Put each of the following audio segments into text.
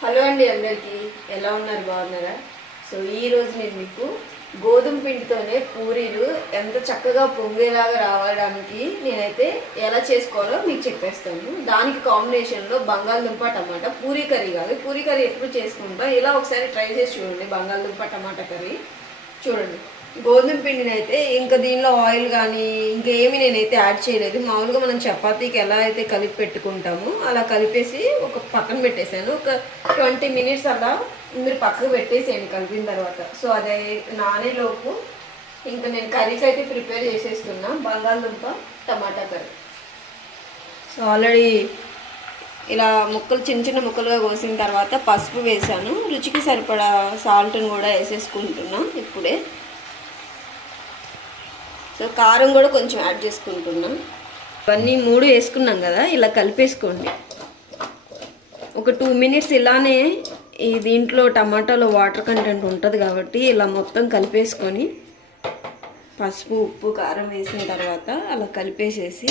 Hello అండి, అందరికీ ఎలా ఉన్నారు? బాగున్నారా? సో ఈరోజు నేను మీకు గోధుమ పిండితోనే పూరీలు ఎంత చక్కగా పొంగేలాగా రావడానికి నేనైతే ఎలా చేసుకోవాలో మీకు చెప్పేస్తాను. దానికి కాంబినేషన్లో బంగాళదుంప టమాటా పూరీ కర్రీ కాదు, పూరీ కర్రీ ఎప్పుడు చేసుకుంటాం, ఇలా ఒకసారి ట్రై చేసి చూడండి. బంగాళదుంప టమాటా కర్రీ చూడండి. గోధుమ పిండిని అయితే ఇంకా దీనిలో ఆయిల్ కానీ ఇంకేమీ నేనైతే యాడ్ చేయలేదు. మామూలుగా మనం చపాతీకి ఎలా అయితే కలిపి పెట్టుకుంటామో అలా కలిపేసి ఒక పక్కన పెట్టేశాను. ఒక 20 మినిట్స్ అలా మీరు పక్కకు పెట్టేసేయండి కలిపిన తర్వాత. సో అదే నానేలోపు ఇంకా నేను కర్రీకి అయితే ప్రిపేర్ చేసేస్తున్నా, బంగాళదుంప టమాటా కర్రీ. సో ఆల్రెడీ ఇలా ముక్కలు చిన్న చిన్న ముక్కలుగా కోసిన తర్వాత పసుపు వేసాను, రుచికి సరిపడా సాల్ట్ని కూడా వేసేసుకుంటున్నా ఇప్పుడే. సో కారం కూడా కొంచెం యాడ్ చేసుకుంటున్నాం. ఇవన్నీ 3 వేసుకున్నాం కదా, ఇలా కలిపేసుకోండి. ఒక 2 మినిట్స్ ఇలానే ఈ దీంట్లో టమాటాలో వాటర్ కంటెంట్ ఉంటుంది కాబట్టి ఇలా మొత్తం కలిపేసుకొని పసుపు ఉప్పు కారం వేసిన తర్వాత అలా కలిపేసేసి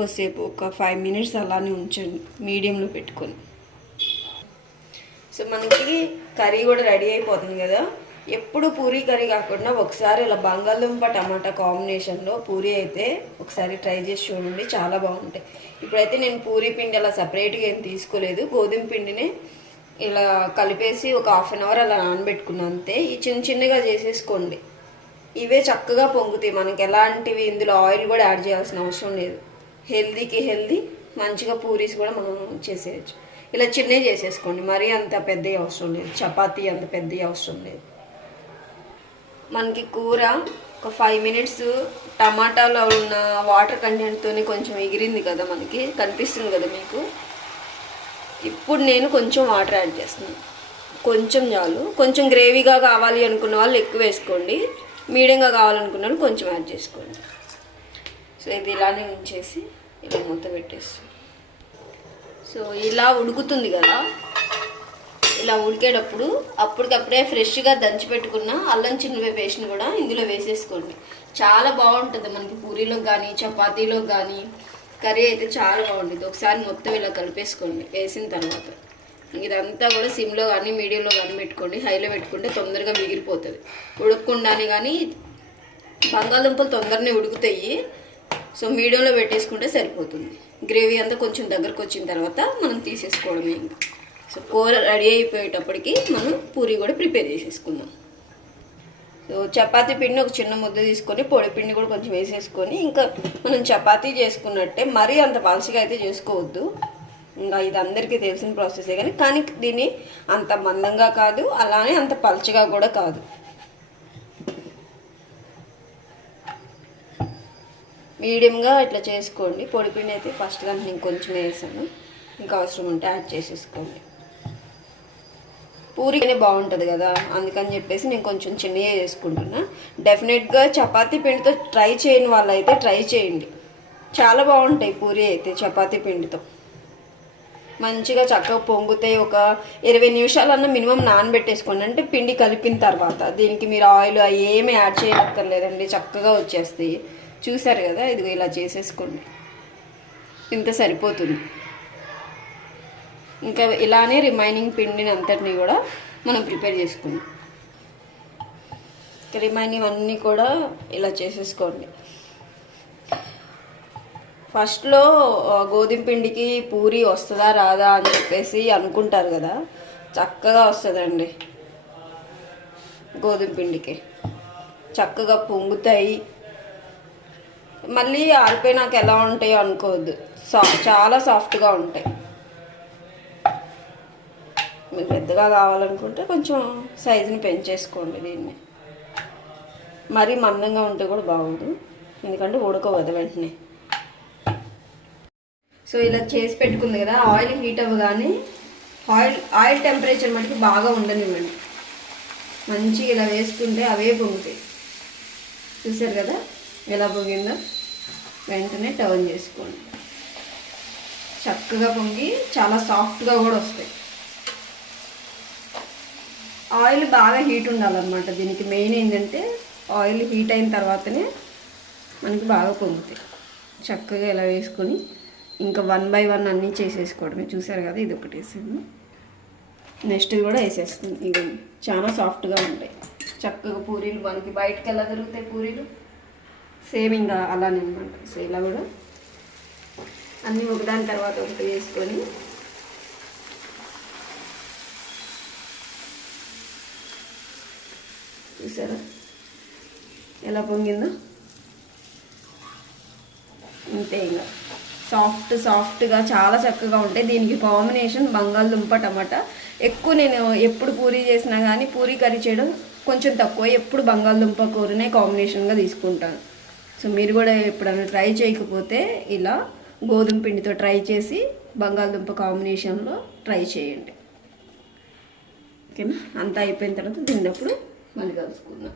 కొద్దిసేపు ఒక 5 మినిట్స్ అలానే ఉంచండి మీడియంలో పెట్టుకొని. సో మనకి కర్రీ కూడా రెడీ అయిపోతుంది కదా. ఎప్పుడు పూరీ కర్రీ కాకుండా ఒకసారి ఇలా బంగాళదుంప టమాటా కాంబినేషన్లో పూరీ అయితే ఒకసారి ట్రై చేసి చూడండి, చాలా బాగుంటాయి. ఇప్పుడైతే నేను పూరీ పిండి అలా సపరేట్గా ఏం తీసుకోలేదు, గోధుమ పిండిని ఇలా కలిపేసి ఒక 1/2 అవర్ అలా నానబెట్టుకున్నాను అంతే. ఈ చిన్న చిన్నగా చేసేసుకోండి, ఇవే చక్కగా పొంగుతాయి. మనకి ఎలాంటివి ఇందులో ఆయిల్ కూడా యాడ్ చేయాల్సిన అవసరం లేదు. హెల్దీకి హెల్దీ, మంచిగా పూరీస్ కూడా మనం చేసేయచ్చు. ఇలా చిన్నవి చేసేసుకోండి, మరీ అంత పెద్దవి అవసరం లేదు, చపాతీ అంత పెద్దవి అవసరం లేదు. మనకి కూర ఒక 5 మినిట్స్ టమాటాలో ఉన్న వాటర్ కంటెంట్తోనే కొంచెం ఎగిరింది కదా, మనకి కనిపిస్తుంది కదా మీకు. ఇప్పుడు నేను కొంచెం వాటర్ యాడ్ చేస్తున్నాను, కొంచెం చాలు. కొంచెం గ్రేవీగా కావాలి అనుకున్న వాళ్ళు ఎక్కువ వేసుకోండి, మీడియంగా కావాలనుకున్న వాళ్ళు కొంచెం యాడ్ చేసుకోండి. సో ఇది ఇలానే ఉంచేసి ఇలా మూత పెట్టేస్తాం. సో ఇలా ఉడుకుతుంది కదా, ఇలా ఉడికేటప్పుడు అప్పటికప్పుడే ఫ్రెష్గా దంచి పెట్టుకున్న అల్లం చిన్నవే పేస్ట్ని కూడా ఇందులో వేసేసుకోండి. చాలా బాగుంటుంది మనకి పూరీలో కానీ చపాతీలో కానీ. కర్రీ అయితే చాలా బాగుంటుంది. ఒకసారి మొత్తం ఇలా కలిపేసుకోండి వేసిన తర్వాత. ఇదంతా కూడా సిమ్లో కానీ మీడియంలో కానీ పెట్టుకోండి, హైలో పెట్టుకుంటే తొందరగా మిగిలిపోతుంది. ఉడకకుండానే కానీ బంగాళదుంపలు తొందరనే ఉడుకుతాయి. సో మీడియంలో పెట్టేసుకుంటే సరిపోతుంది. గ్రేవీ అంతా కొంచెం దగ్గరకు వచ్చిన తర్వాత మనం తీసేసుకోవడమే. సో కూర రెడీ అయిపోయేటప్పటికి మనం పూరీ కూడా ప్రిపేర్ చేసేసుకుందాం. సో చపాతీ పిండి ఒక చిన్న ముద్ద తీసుకొని పొడి పిండి కూడా కొంచెం వేసేసుకొని, ఇంకా మనం చపాతీ చేసుకున్నట్టే మరీ అంత పలచగా అయితే చేసుకోవద్దు. ఇంకా ఇది అందరికీ తెలిసిన ప్రాసెసే కానీ దీన్ని అంత మందంగా కాదు, అలానే అంత పలచగా కూడా కాదు. మీడియంగా ఇట్లా చేసుకోండి. పొడి పిండి అయితే ఫస్ట్ కానీ నేను కొంచెం వేసాను, ఇంకా అవసరం ఉంటే యాడ్ చేసేసుకోండి. పూరీనే బాగుంటుంది కదా, అందుకని చెప్పేసి నేను కొంచెం చిన్నగా చేసుకుంటున్నా. డెఫినెట్గా చపాతీ పిండితో ట్రై చేయని వాళ్ళైతే ట్రై చేయండి, చాలా బాగుంటాయి పూరీ అయితే చపాతీ పిండితో. మంచిగా చక్కగా పొంగుతాయి. ఒక 20 నిమిషాలన్నా మినిమం నానబెట్టేసుకోండి, అంటే పిండి కలిపిన తర్వాత. దీనికి మీరు ఆయిల్ ఏమీ యాడ్ చేయక్కర్లేదండి, చక్కగా వచ్చేస్తాయి. చూసారు కదా, ఇది ఇలా చేసేసుకోండి, ఇంత సరిపోతుంది. ఇంకా ఇలానే రిమైనింగ్ పిండిని అంతటిని కూడా మనం ప్రిపేర్ చేసుకుందాం. రిమైనింగ్ అన్నీ కూడా ఇలా చేసేసుకోండి. ఫస్ట్లో గోధుమ పిండికి పూరీ వస్తుందా రాదా అని చెప్పేసి అనుకుంటారు కదా, చక్కగా వస్తుందండి. గోధుమ పిండికి చక్కగా పొంగుతాయి. మళ్ళీ ఆరిపోయినాక ఎలా ఉంటాయో అనుకోవద్దు, చాలా సాఫ్ట్గా ఉంటాయి. మీకు పెద్దగా కావాలనుకుంటే కొంచెం సైజుని పెంచేసుకోండి. దీన్ని మరీ మందంగా ఉంటే కూడా బాగుంది, ఎందుకంటే ఉడకవద్దు వెంటనే. సో ఇలా చేసి పెట్టుకుంది కదా, ఆయిల్ హీట్ అవ్వగానే ఆయిల్ టెంపరేచర్ మటుకు బాగా ఉండనివ్వండి. మంచిగా ఇలా వేసుకుంటే అవే పొంగుతాయి. చూసారు కదా ఎలా పొంగిందో, వెంటనే టర్న్ చేసుకోండి. చక్కగా పొంగి చాలా సాఫ్ట్గా కూడా వస్తాయి. ఆయిల్ బాగా హీట్ ఉండాలన్నమాట దీనికి. మెయిన్ ఏంటంటే ఆయిల్ హీట్ అయిన తర్వాతనే మనకి బాగా పొంగుతాయి. చక్కగా ఇలా వేసుకొని ఇంకా 1 by 1 అన్నీ చేసేసుకోవడమే. చూసారు కదా, ఇది ఒకటి వేసాను. నెక్స్ట్ కూడా వేసేస్తుంది. ఇవి చాలా సాఫ్ట్గా ఉంటాయి, చక్కగా పూరీలు మనకి బయటకు ఎలా దొరుకుతాయి పూరీలు సేమ్ ఇంకా అలానే అనమాట. సో ఇలా కూడా అన్నీ ఒకదాని తర్వాత ఒకటి వేసుకొని చూసారా ఎలా పొంగిందో, అంతే ఇంకా సాఫ్ట్గా చాలా చక్కగా ఉంటాయి. దీనికి కాంబినేషన్ బంగాళదుంప టమాటా. ఎక్కువ నేను ఎప్పుడు పూరీ చేసినా కానీ పూరీ కర్రీ చేయడం కొంచెం తక్కువ, ఎప్పుడు బంగాళదుంప కూరనే కాంబినేషన్గా తీసుకుంటాను. సో మీరు కూడా ఎప్పుడైనా ట్రై చేయకపోతే ఇలా గోధుమ పిండితో ట్రై చేసి బంగాళదుంప కాంబినేషన్లో ట్రై చేయండి. ఓకేనా? అంతా అయిపోయిన తర్వాత తిన్నప్పుడు మళ్ళీ కలుసుకుందాం.